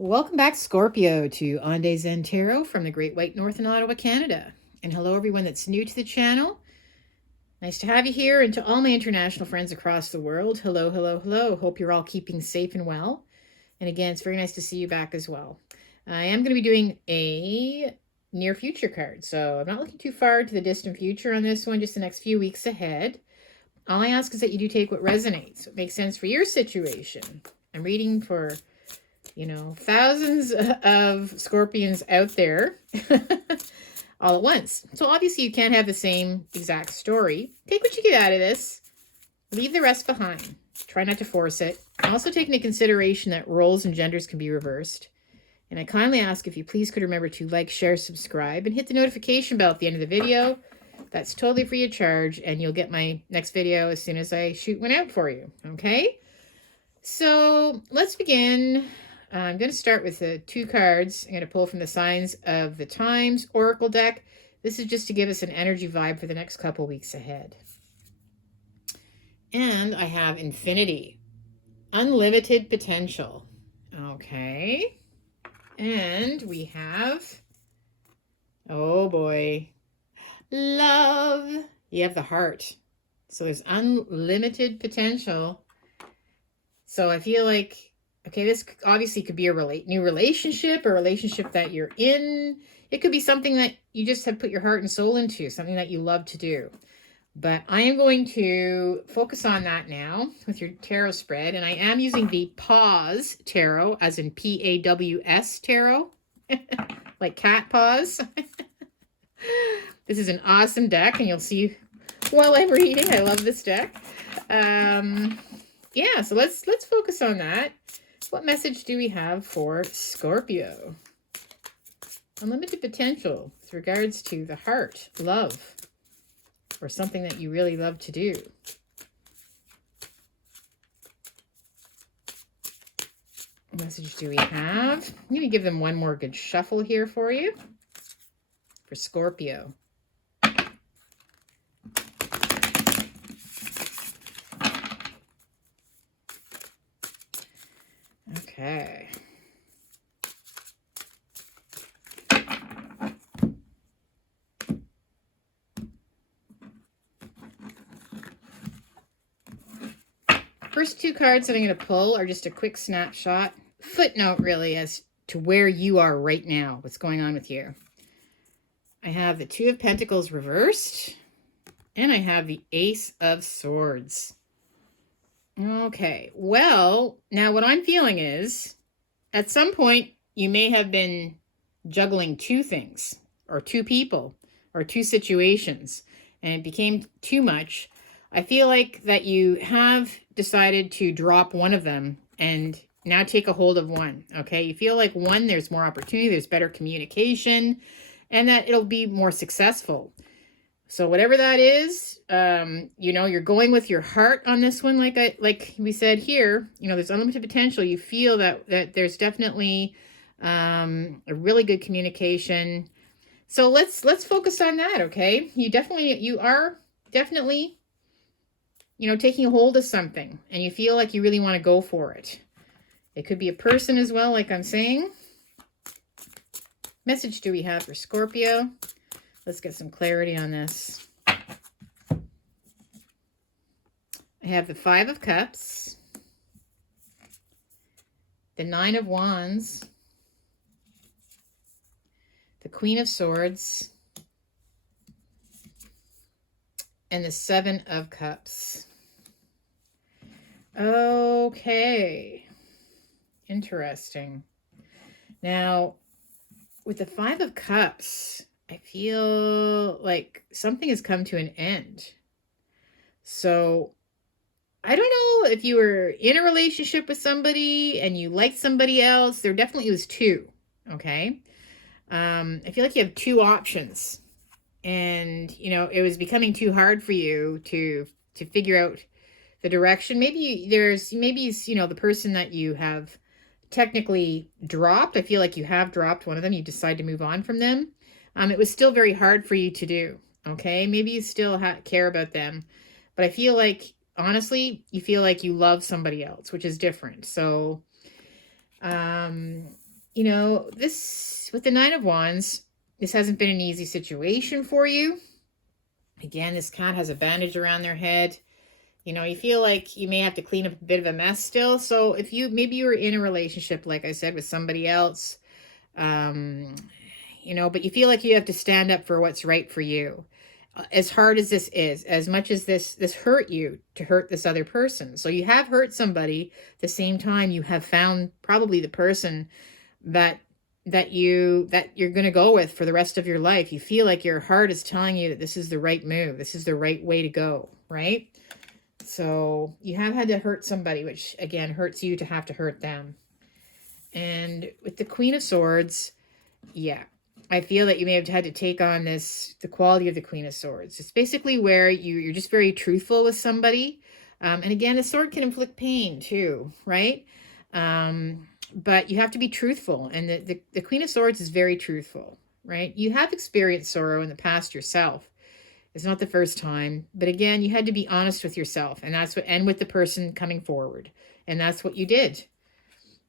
Welcome back, Scorpio, to On Day Zen Tarot from the Great White North in Ottawa, Canada. And hello, everyone that's new to the channel. Nice to have you here. And to all my international friends across the world, hello, hello, hello. Hope you're all keeping safe and well. And again, it's very nice to see you back as well. I am going to be doing a near future card. So I'm not looking too far to the distant future on this one, just the next few weeks ahead. All I ask is that you do take what resonates, what makes sense for your situation. I'm reading for thousands of Scorpions out there all at once. So obviously you can't have the same exact story. Take what you get out of this. Leave the rest behind. Try not to force it. Also take into consideration that roles and genders can be reversed. And I kindly ask if you please could remember to like, share, subscribe, and hit the notification bell at the end of the video. That's totally free of charge, and you'll get my next video as soon as I shoot one out for you. Okay? So let's begin. I'm going to start with the two cards. I'm going to pull from the Signs of the Times Oracle deck. This is just to give us an energy vibe for the next couple weeks ahead. And I have Infinity, Unlimited Potential. Okay. And we have, oh boy, Love. You have the Heart. So there's unlimited potential. So I feel like, okay, this obviously could be a new relationship, a relationship that you're in. It could be something that you just have put your heart and soul into, something that you love to do. But I am going to focus on that now with your tarot spread. And I am using the Paws Tarot, as in P-A-W-S Tarot, like cat paws. This is an awesome deck, and you'll see while I'm reading. I love this deck. Yeah, so let's focus on that. What message do we have for Scorpio? Unlimited potential with regards to the heart, love, or something that you really love to do. What message do we have? I'm going to give them one more good shuffle here for you. For Scorpio. Okay. First two cards that I'm going to pull are just a quick snapshot, footnote really, as to where you are right now, what's going on with you. I have the Two of Pentacles reversed, and I have the Ace of Swords. Okay, well, now what I'm feeling is, at some point, you may have been juggling two things, or two people, or two situations, and it became too much. I feel like that you have decided to drop one of them and now take a hold of one, okay? You feel like one, there's more opportunity, there's better communication, and that it'll be more successful. So whatever that is, you're going with your heart on this one. Like we said here, there's unlimited potential. You feel that there's definitely a really good communication. So let's focus on that, okay? You are definitely, taking a hold of something, and you feel like you really want to go for it. It could be a person as well, like I'm saying. Message do we have for Scorpio? Let's get some clarity on this. I have the Five of Cups, the Nine of Wands, the Queen of Swords, and the Seven of Cups. Okay. Interesting. Now, with the Five of Cups, I feel like something has come to an end. So I don't know if you were in a relationship with somebody and you liked somebody else. There definitely was two, okay? I feel like you have two options. And, it was becoming too hard for you to figure out the direction. Maybe the person that you have technically dropped. I feel like you have dropped one of them. You decide to move on from them. It was still very hard for you to do, okay? Maybe you still care about them, but I feel like, honestly, you feel like you love somebody else, which is different. So, you know, this, with the Nine of Wands, this hasn't been an easy situation for you. Again, this cat has a bandage around their head. You know, you feel like you may have to clean up a bit of a mess still. So if you, maybe you were in a relationship, like I said, with somebody else, um, you know, but you feel like you have to stand up for what's right for you. As hard as this is, as much as this hurt you to hurt this other person. So you have hurt somebody. At the same time, you have found probably the person that you're going to go with for the rest of your life. You feel like your heart is telling you that this is the right move. This is the right way to go, right? So you have had to hurt somebody, which again hurts you to have to hurt them. And with the Queen of Swords, yeah, I feel that you may have had to take on this, the quality of the Queen of Swords. It's basically where you're just very truthful with somebody. And again, a sword can inflict pain too, right? But you have to be truthful. And the Queen of Swords is very truthful, right? You have experienced sorrow in the past yourself. It's not the first time. But again, you had to be honest with yourself. And that's what, and with the person coming forward. And that's what you did.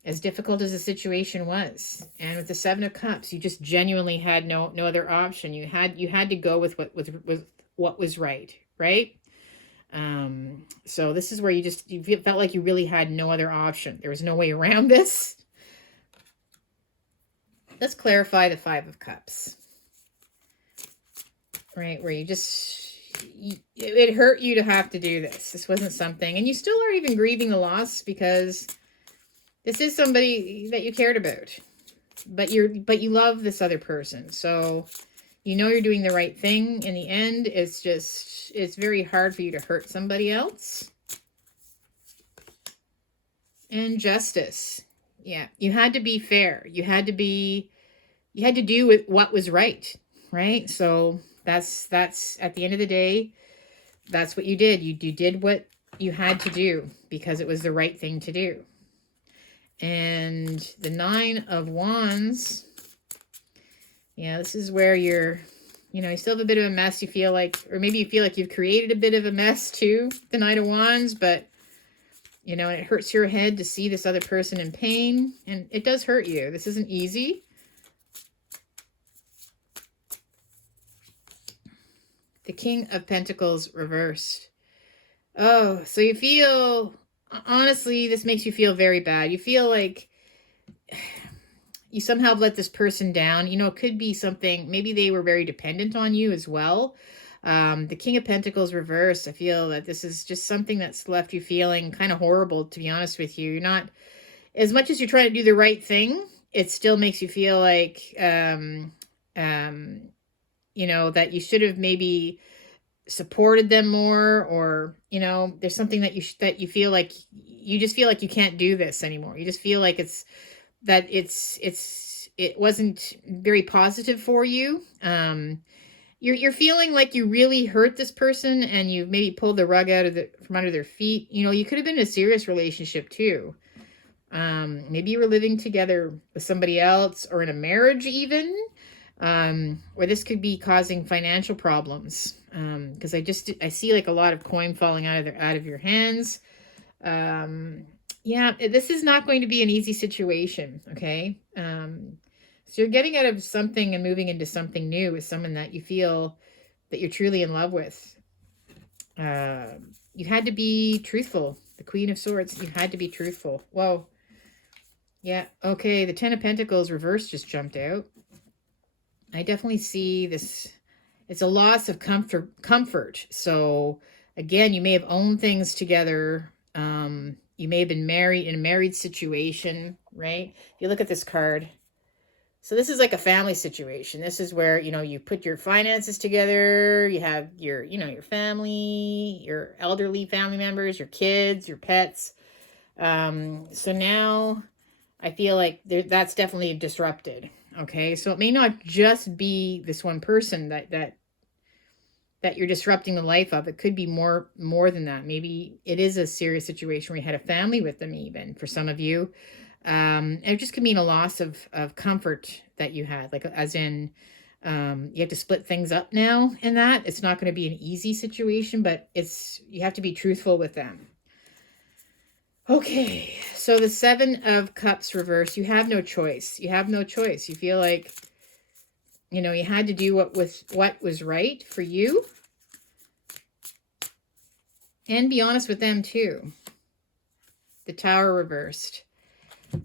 As difficult as the situation was. And with the Seven of Cups, you just genuinely had no other option. You had to go with what was right, right? So this is where you felt like you really had no other option. There was no way around this. Let's clarify the Five of Cups. Right, where it hurt you to have to do this. This wasn't something, and you still are even grieving the loss because this is somebody that you cared about, but you love this other person. So you know you're doing the right thing. In the end, it's very hard for you to hurt somebody else. And Justice. Yeah, you had to be fair. You had to do with what was right, right? So that's at the end of the day, that's what you did. You did what you had to do because it was the right thing to do. And the Nine of Wands, yeah, this is where you still have a bit of a mess. You feel like, or maybe you feel like you've created a bit of a mess too, the Nine of Wands, but, it hurts your head to see this other person in pain, and it does hurt you. This isn't easy. The King of Pentacles reversed. Oh, so you feel, honestly, this makes you feel very bad. You feel like you somehow let this person down. It could be something, maybe they were very dependent on you as well. The King of Pentacles reversed. I feel that this is just something that's left you feeling kind of horrible, to be honest with you. You're not, as much as you're trying to do the right thing, it still makes you feel like, that you should have maybe supported them more, or there's something that you feel like you just feel like you can't do this anymore. You just feel like it wasn't very positive for you. You're feeling like you really hurt this person, and you maybe pulled the rug out from under their feet. You could have been in a serious relationship too. Maybe you were living together with somebody else, or in a marriage even. Or this could be causing financial problems. Because I see like a lot of coin falling out of your hands. Yeah, this is not going to be an easy situation. Okay. So you're getting out of something and moving into something new with someone that you feel that you're truly in love with. You had to be truthful. The Queen of Swords, you had to be truthful. Whoa. Yeah. Okay. The Ten of Pentacles reverse just jumped out. I definitely see this. It's a loss of comfort. So again, you may have owned things together. You may have been married in a married situation, right? If you look at this card. So this is like a family situation. This is where, you put your finances together. You have your family, your elderly family members, your kids, your pets. So now I feel like that's definitely disrupted. Okay, so it may not just be this one person that you're disrupting the life of. It could be more than that. Maybe it is a serious situation where you had a family with them, even for some of you. And it just could mean a loss of comfort that you had, like as in you have to split things up now. In that, it's not going to be an easy situation, but you have to be truthful with them. Okay, so the Seven of Cups reverse, you have no choice. You have no choice. You feel like, you know, you had to do what was right for you. And be honest with them too. The Tower reversed.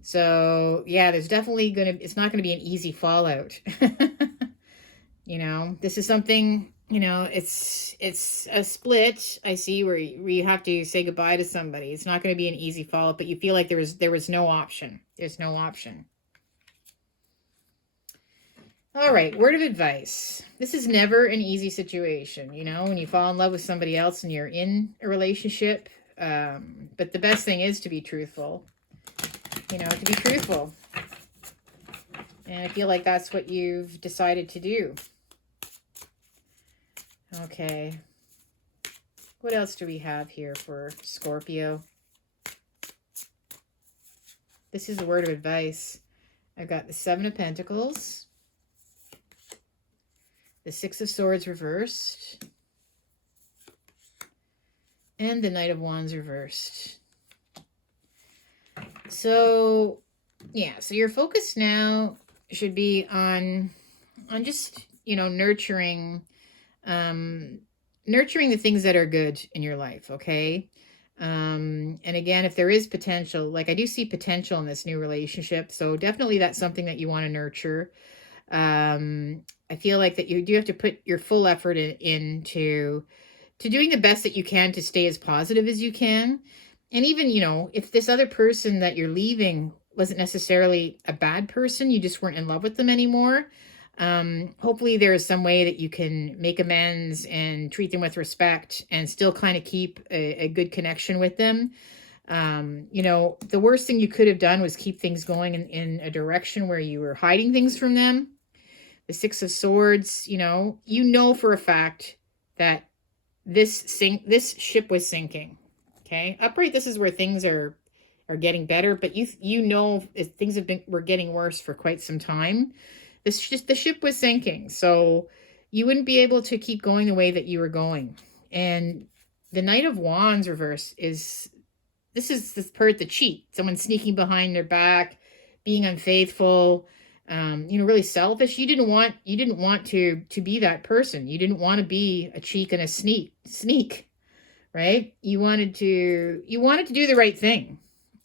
So, yeah, there's definitely it's not going to be an easy fallout. You know, this is something, you know, it's a split, I see, where you have to say goodbye to somebody. It's not going to be an easy fallout, but you feel like there was no option. There's no option. All right, word of advice. This is never an easy situation, you know, when you fall in love with somebody else and you're in a relationship. But the best thing is to be truthful, you know, to be truthful. And I feel like that's what you've decided to do. Okay. What else do we have here for Scorpio? This is a word of advice. I've got the Seven of Pentacles, the Six of Swords reversed, and the Knight of Wands reversed. So, yeah, so your focus now should be on just, you know, nurturing the things that are good in your life, okay? And again, if there is potential, like I do see potential in this new relationship, so definitely that's something that you want to nurture. I feel like that you do have to put your full effort into doing the best that you can to stay as positive as you can. And even, you know, if this other person that you're leaving wasn't necessarily a bad person, you just weren't in love with them anymore, hopefully there is some way that you can make amends and treat them with respect and still kind of keep a good connection with them. You know, the worst thing you could have done was keep things going in a direction where you were hiding things from them. The Six of Swords, you know for a fact that this ship was sinking. Okay, upright, this is where things are getting better, but you know things were getting worse for quite some time. The ship was sinking, so you wouldn't be able to keep going the way that you were going. And the Knight of Wands reverse is this part, the cheat, someone sneaking behind their back, being unfaithful, you know, really selfish. You didn't want to be that person. You didn't want to be a cheek and a sneak, right? You wanted to do the right thing.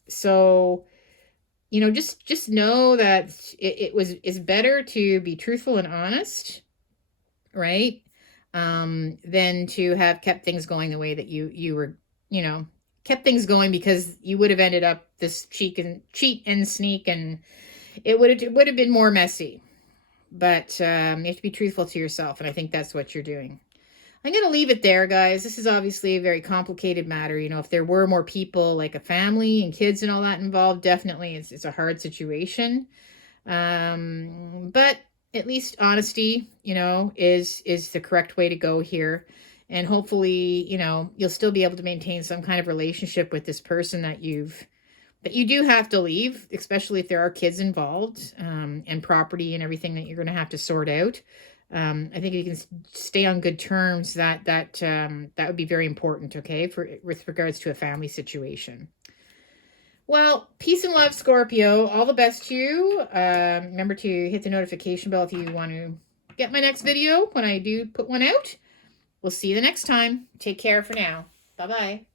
So, you know, just know that it's better to be truthful and honest, right? Than to have kept things going the way that you were, you know, kept things going, because you would have ended up this cheat and sneak, and it would have been more messy. But you have to be truthful to yourself, and I think that's what you're doing. I'm going to leave it there, guys. This is obviously a very complicated matter. You know, if there were more people, like a family and kids and all that involved, definitely it's a hard situation. But at least honesty, you know, is the correct way to go here. And hopefully, you know, you'll still be able to maintain some kind of relationship with this person that you do have to leave, especially if there are kids involved, and property and everything that you're going to have to sort out. I think if you can stay on good terms, that would be very important, okay, with regards to a family situation. Well, peace and love, Scorpio. All the best to you. Remember to hit the notification bell if you want to get my next video when I do put one out. We'll see you the next time. Take care for now. Bye-bye.